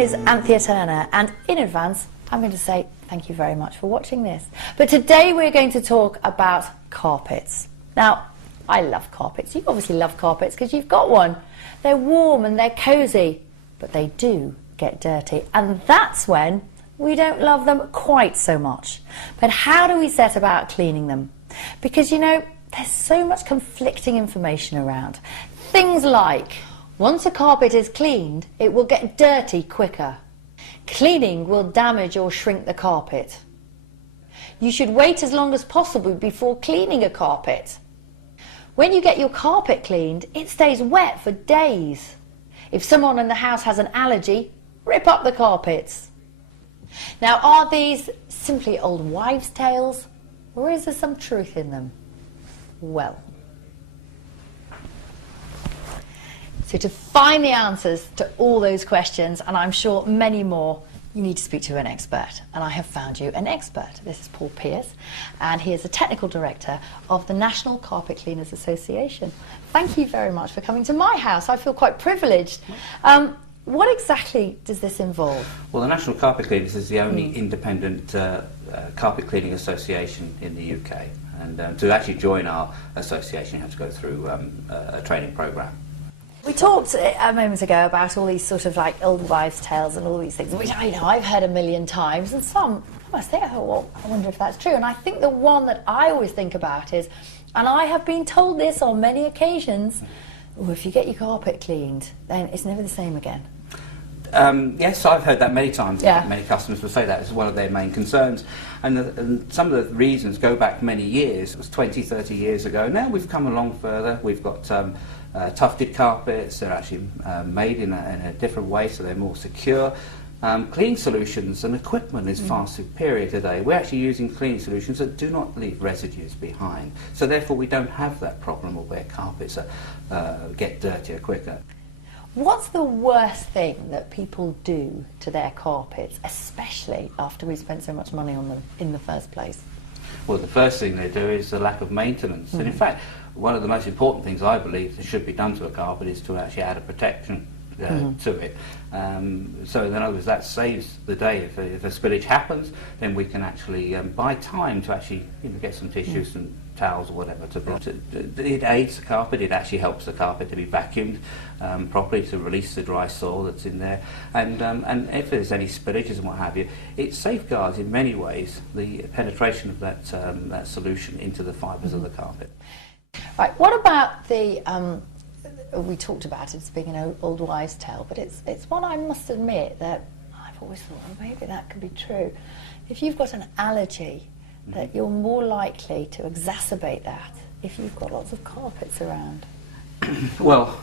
is Anthea, and in advance I'm going to say thank you very much for watching this. But today we're going to talk about carpets. Now, I love carpets. You obviously love carpets because you've got one. They're warm and they're cosy, but they do get dirty, and that's when we don't love them quite so much. But how do we set about cleaning them? Because, you know, there's so much conflicting information around. Things like, once a carpet is cleaned, it will get dirty quicker. Cleaning will damage or shrink the carpet. You should wait as long as possible before cleaning a carpet. When you get your carpet cleaned, it stays wet for days. If someone in the house has an allergy, rip up the carpets. Now, are these simply old wives' tales, or is there some truth in them? Well, so to find the answers to all those questions, and I'm sure many more, you need to speak to an expert, and I have found you an expert. This is Paul Pierce, and he is the Technical Director of the National Carpet Cleaners Association. Thank you very much for coming to my house. I feel quite privileged. What exactly does this involve? Well, the National Carpet Cleaners is the only independent carpet cleaning association in the UK, and to actually join our association you have to go through a training programme. We talked a moment ago about all these sort of like old wives' tales and all these things, which I know I've heard a million times, and some, I must think, I thought, well, I wonder if that's true. And I think the one that I always think about is, and I have been told this on many occasions, oh, if you get your carpet cleaned, then it's never the same again. Yes, I've heard that many times. Yeah. Many customers will say that as one of their main concerns. And some of the reasons go back many years. It was 20, 30 years ago. Now we've come along further. We've got tufted carpets. They're actually made in a different way, so they're more secure. Cleaning solutions and equipment is far superior today. We're actually using cleaning solutions that do not leave residues behind. So therefore we don't have that problem of where carpets get dirtier quicker. What's the worst thing that people do to their carpets, especially after we've spent so much money on them in the first place? Well, the first thing they do is the lack of maintenance. And in fact, one of the most important things I believe that should be done to a carpet is to actually add a protection to it. So in other words, that saves the day. If a spillage happens, then we can actually buy time to actually get some tissues and towels or whatever it aids the carpet. It actually helps the carpet to be vacuumed properly to release the dry soil that's in there, and if there's any spillages and what have you, it safeguards in many ways the penetration of that solution into the fibres of the carpet. Right, what about the we talked about it as being an old wives' tale, but it's one I must admit that I've always thought, well, maybe that could be true. If you've got an allergy, that you're more likely to exacerbate that if you've got lots of carpets around. Well,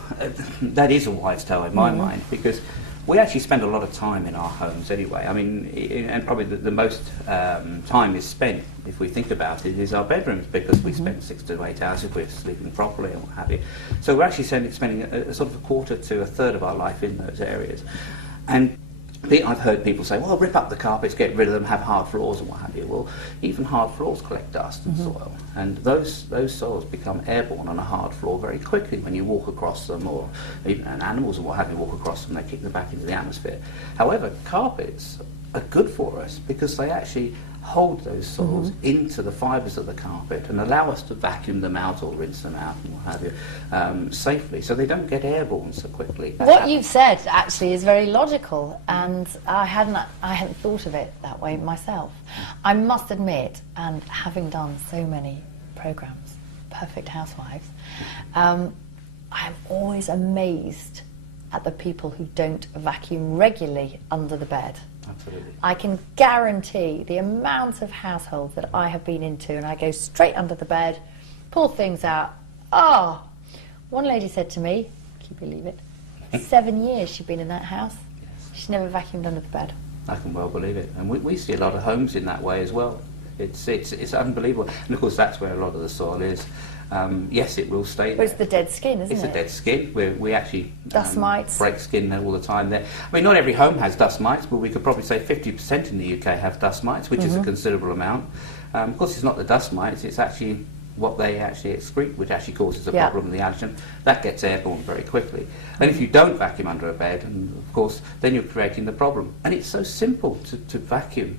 that is a wives' tale in my mind, because we actually spend a lot of time in our homes anyway. I mean, and probably the most time is spent, if we think about it, is our bedrooms, because we spend 6 to 8 hours if we're sleeping properly and what have you. So we're actually spending a sort of a quarter to a third of our life in those areas. And I've heard people say, well, rip up the carpets, get rid of them, have hard floors and what have you. Well, even hard floors collect dust and soil, and those soils become airborne on a hard floor very quickly when you walk across them, or even animals and what have you walk across them, they kick them back into the atmosphere. However, carpets are good for us because they actually hold those soils into the fibres of the carpet and allow us to vacuum them out or rinse them out and what have you safely, so they don't get airborne so quickly. What you've said actually is very logical, and I hadn't thought of it that way myself. I must admit, and having done so many programmes, Perfect Housewives, I am always amazed at the people who don't vacuum regularly under the bed. Absolutely. I can guarantee the amount of households that I have been into, and I go straight under the bed, pull things out. One lady said to me, can you believe it, 7 years she'd been in that house. Yes. She's never vacuumed under the bed. I can well believe it, and we see a lot of homes in that way as well. It's unbelievable, and of course that's where a lot of the soil is. Yes, it will stay there. But it's the dead skin, isn't it? It's the dead skin. We actually dust mites. Break skin all the time there. I mean, not every home has dust mites, but we could probably say 50% in the UK have dust mites, which is a considerable amount. Of course, it's not the dust mites, it's actually what they actually excrete, which actually causes a Yeah. problem in the allergen. That gets airborne very quickly. And if you don't vacuum under a bed, and of course, then you're creating the problem. And it's so simple to vacuum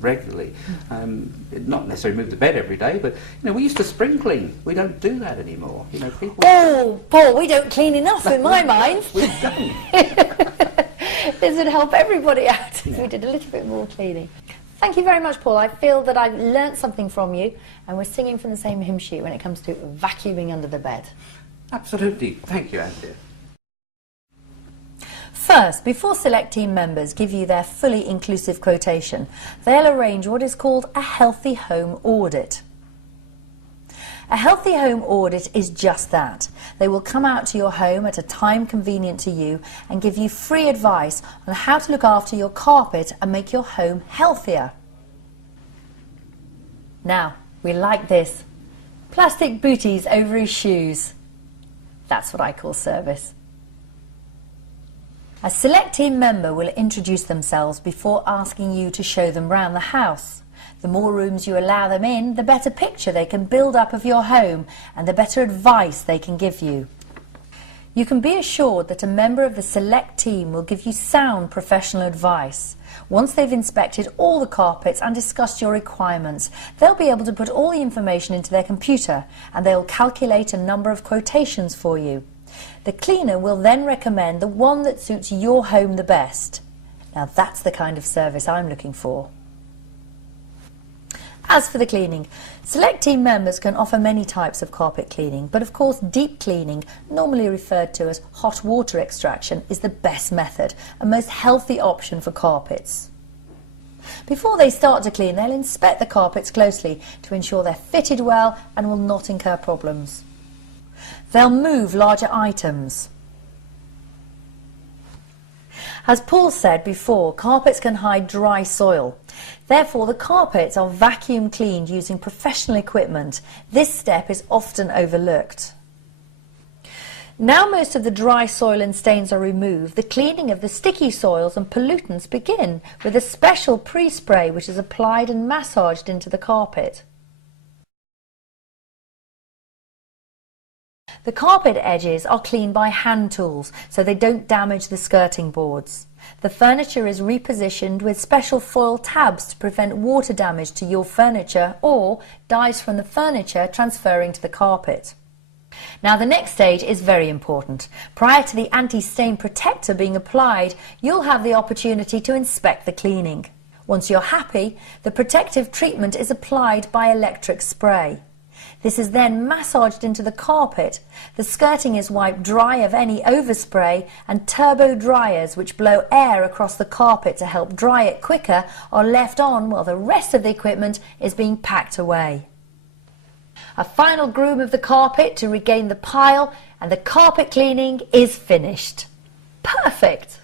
regularly. Not necessarily move the bed every day, but we used to spring clean. We don't do that anymore. People. Oh, Paul, we don't clean enough in my mind. We don't. This would help everybody out if we did a little bit more cleaning. Thank you very much, Paul. I feel that I've learnt something from you, and we're singing from the same hymn sheet when it comes to vacuuming under the bed. Absolutely. Thank you, Anthea. First, before Select Team members give you their fully inclusive quotation, they'll arrange what is called a healthy home audit. A healthy home audit is just that. They will come out to your home at a time convenient to you and give you free advice on how to look after your carpet and make your home healthier. Now, we like this. Plastic booties over his shoes. That's what I call service. A Select Team member will introduce themselves before asking you to show them round the house. The more rooms you allow them in, the better picture they can build up of your home and the better advice they can give you. You can be assured that a member of the Select Team will give you sound professional advice. Once they've inspected all the carpets and discussed your requirements, they'll be able to put all the information into their computer and they'll calculate a number of quotations for you. The cleaner will then recommend the one that suits your home the best. Now that's the kind of service I'm looking for. As for the cleaning, Select Team members can offer many types of carpet cleaning, but of course deep cleaning, normally referred to as hot water extraction, is the best method and most healthy option for carpets. Before they start to clean, they'll inspect the carpets closely to ensure they're fitted well and will not incur problems. They'll move larger items. As Paul said before, carpets can hide dry soil. Therefore, the carpets are vacuum cleaned using professional equipment. This step is often overlooked. Now most of the dry soil and stains are removed, the cleaning of the sticky soils and pollutants begin with a special pre-spray which is applied and massaged into the carpet. The carpet edges are cleaned by hand tools so they don't damage the skirting boards. The furniture is repositioned with special foil tabs to prevent water damage to your furniture or dyes from the furniture transferring to the carpet. Now the next stage is very important. Prior to the anti-stain protector being applied, you'll have the opportunity to inspect the cleaning. Once you're happy, the protective treatment is applied by electric spray. This is then massaged into the carpet. The skirting is wiped dry of any overspray, and turbo dryers which blow air across the carpet to help dry it quicker are left on while the rest of the equipment is being packed away. A final groom of the carpet to regain the pile, and the carpet cleaning is finished. Perfect!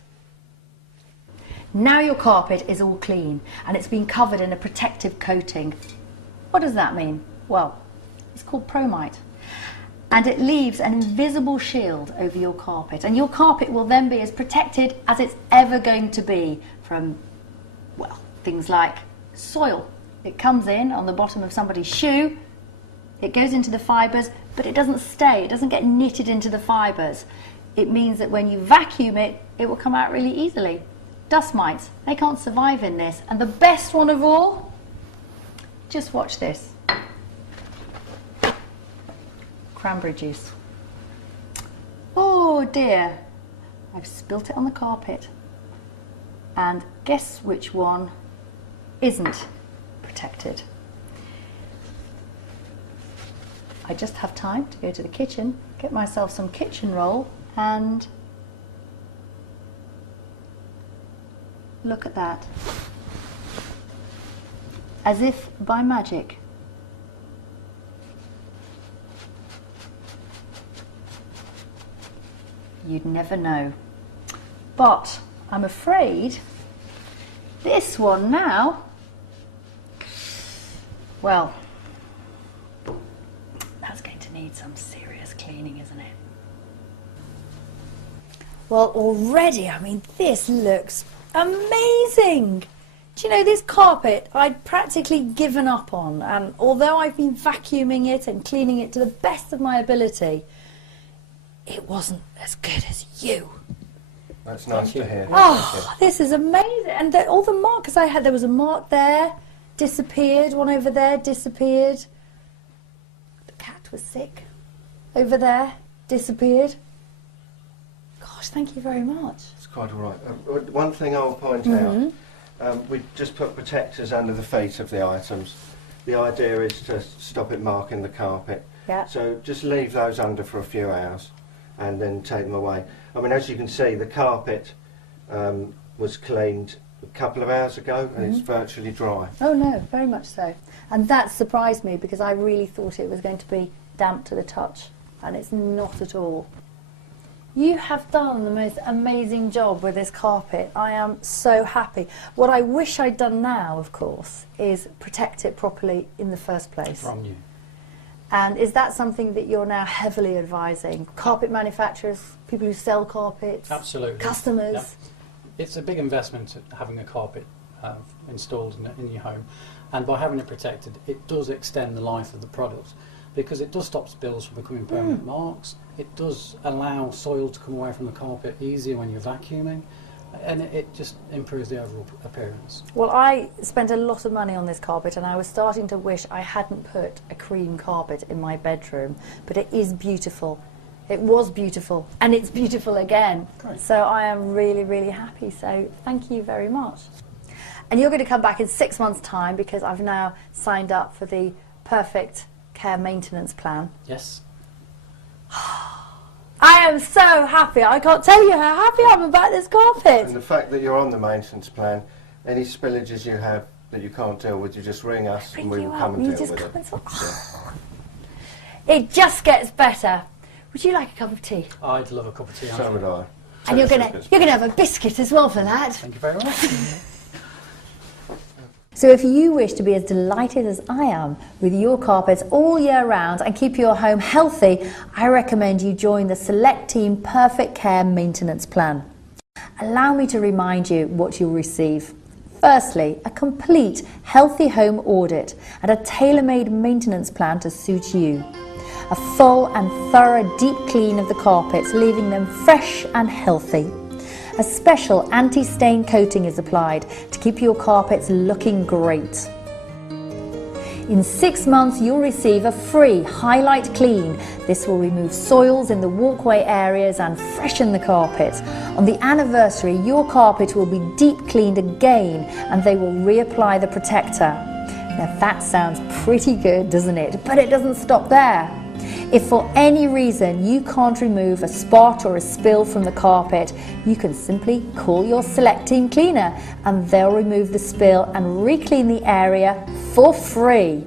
Now your carpet is all clean and it's been covered in a protective coating. What does that mean? Well, it's called Promite, and it leaves an invisible shield over your carpet, and your carpet will then be as protected as it's ever going to be from, well, things like soil. It comes in on the bottom of somebody's shoe, it goes into the fibres, but it doesn't stay, it doesn't get knitted into the fibres. It means that when you vacuum it, it will come out really easily. Dust mites, they can't survive in this, and the best one of all, just watch this. Cranberry juice. Oh dear, I've spilt it on the carpet. And guess which one isn't protected? I just have time to go to the kitchen, get myself some kitchen roll, and look at that. As if by magic. You'd never know. But I'm afraid this one now, well, that's going to need some serious cleaning, isn't it? Well, already, I mean, this looks amazing. Do you know, this carpet I'd practically given up on, and although I've been vacuuming it and cleaning it to the best of my ability, it wasn't as good as you. That's nice to hear. Oh, this is amazing. And all the markers I had, there was a mark there, disappeared, one over there, disappeared. The cat was sick. Over there, disappeared. Gosh, thank you very much. It's quite all right. One thing I'll point out, we just put protectors under the feet of the items. The idea is to stop it marking the carpet. Yeah. So just leave those under for a few hours and then take them away. I mean, as you can see, the carpet was cleaned a couple of hours ago and it's virtually dry. Oh no, very much so. And that surprised me because I really thought it was going to be damp to the touch, and it's not at all. You have done the most amazing job with this carpet. I am so happy. What I wish I'd done now, of course, is protect it properly in the first place. From you. And is that something that you're now heavily advising? Carpet manufacturers, people who sell carpets? Absolutely. Customers? Yep. It's a big investment having a carpet installed in your home, and by having it protected, it does extend the life of the product, because it does stop spills from becoming permanent marks. It does allow soil to come away from the carpet easier when you're vacuuming, and it just improves the overall appearance. Well, I spent a lot of money on this carpet, and I was starting to wish I hadn't put a cream carpet in my bedroom, but it is beautiful. It was beautiful, and it's beautiful again. Great. So I am really, really happy. So thank you very much. And you're going to come back in 6 months' time, because I've now signed up for the Perfect Care Maintenance Plan. Yes. I am so happy. I can't tell you how happy I am about this carpet. And the fact that you're on the maintenance plan, any spillages you have that you can't deal with, you just ring us and we will come and deal with it. It just gets better. Would you like a cup of tea? I'd love a cup of tea. So would I. And you're gonna have a biscuit as well for that. Thank you very much. So if you wish to be as delighted as I am with your carpets all year round and keep your home healthy, I recommend you join the Select Team Perfect Care Maintenance Plan. Allow me to remind you what you'll receive. Firstly, a complete healthy home audit and a tailor-made maintenance plan to suit you. A full and thorough deep clean of the carpets, leaving them fresh and healthy. A special anti-stain coating is applied to keep your carpets looking great. In 6 months, you'll receive a free highlight clean. This will remove soils in the walkway areas and freshen the carpet. On the anniversary, your carpet will be deep cleaned again, and they will reapply the protector. Now that sounds pretty good, doesn't it? But it doesn't stop there. If for any reason you can't remove a spot or a spill from the carpet, you can simply call your Select Team cleaner and they'll remove the spill and re-clean the area for free.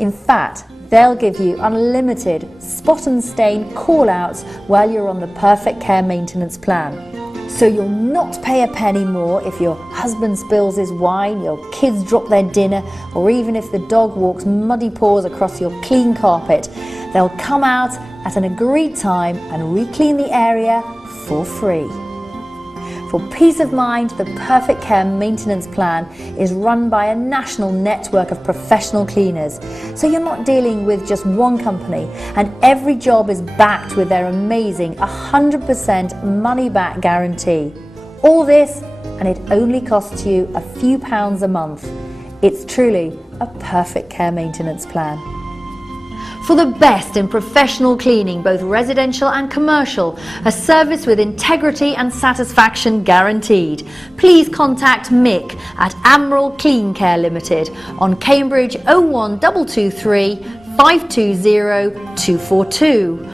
In fact, they'll give you unlimited spot and stain call-outs while you're on the Perfect Care Maintenance Plan. So you'll not pay a penny more if your husband spills his wine, your kids drop their dinner, or even if the dog walks muddy paws across your clean carpet. They'll come out at an agreed time and re-clean the area for free. For peace of mind, the Perfect Care Maintenance Plan is run by a national network of professional cleaners. So you're not dealing with just one company, and every job is backed with their amazing 100% money-back guarantee. All this, and it only costs you a few pounds a month. It's truly a Perfect Care Maintenance Plan. For the best in professional cleaning, both residential and commercial, a service with integrity and satisfaction guaranteed, please contact Mick at Admiral Clean Care Limited on Cambridge 01223 520 242.